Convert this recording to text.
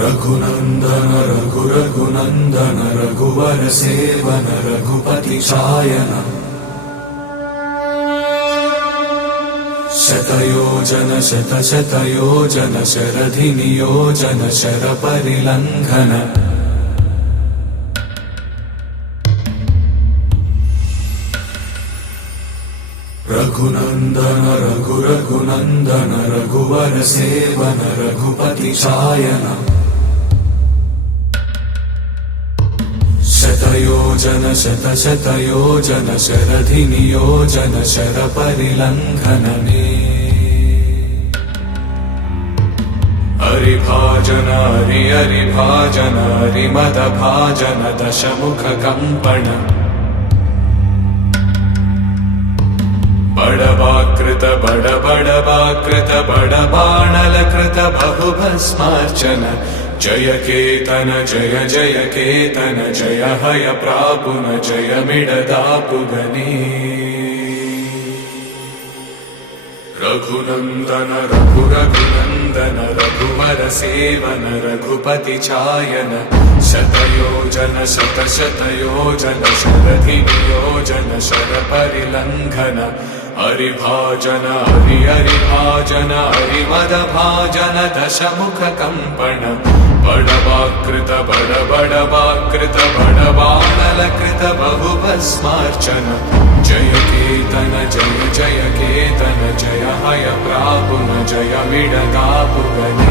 रघुनंदन रघुनंदन रघुवर सेवन रघुपति चायन शतयोजन शतयोजन शरधि नियोजन शर परिलंघन रघुनंदन रघुनंदन रघुवर सेवन रघुपति चायन शतयोजन शतयोजन शरधि नियोजन शर परिलंघनने हरिभाजन हरिभाजन हरिमद भाजन दशमुख कंपन बड़वाकृत बड़वाकृत बड़बाणलकृत बहुभस्मार्चन जय केतन जय जय केतन जय हय प्रापुन जय मिडदापुगने रघुनंदन रघुनंदन रघुवर सेवन रघुपति चायन शतयोजन शतयोजन शरधि नियोजन शर परिलंघन हरिभाजन हरिभाजन हरिमद भाजन दशमुख कंपन बड़वाकृत बड़वाकृत बड़बाणलकृत बहुभस्मार्चन जय केतन जय जय केतन जय हय प्रापुन जय मिडदापुगने।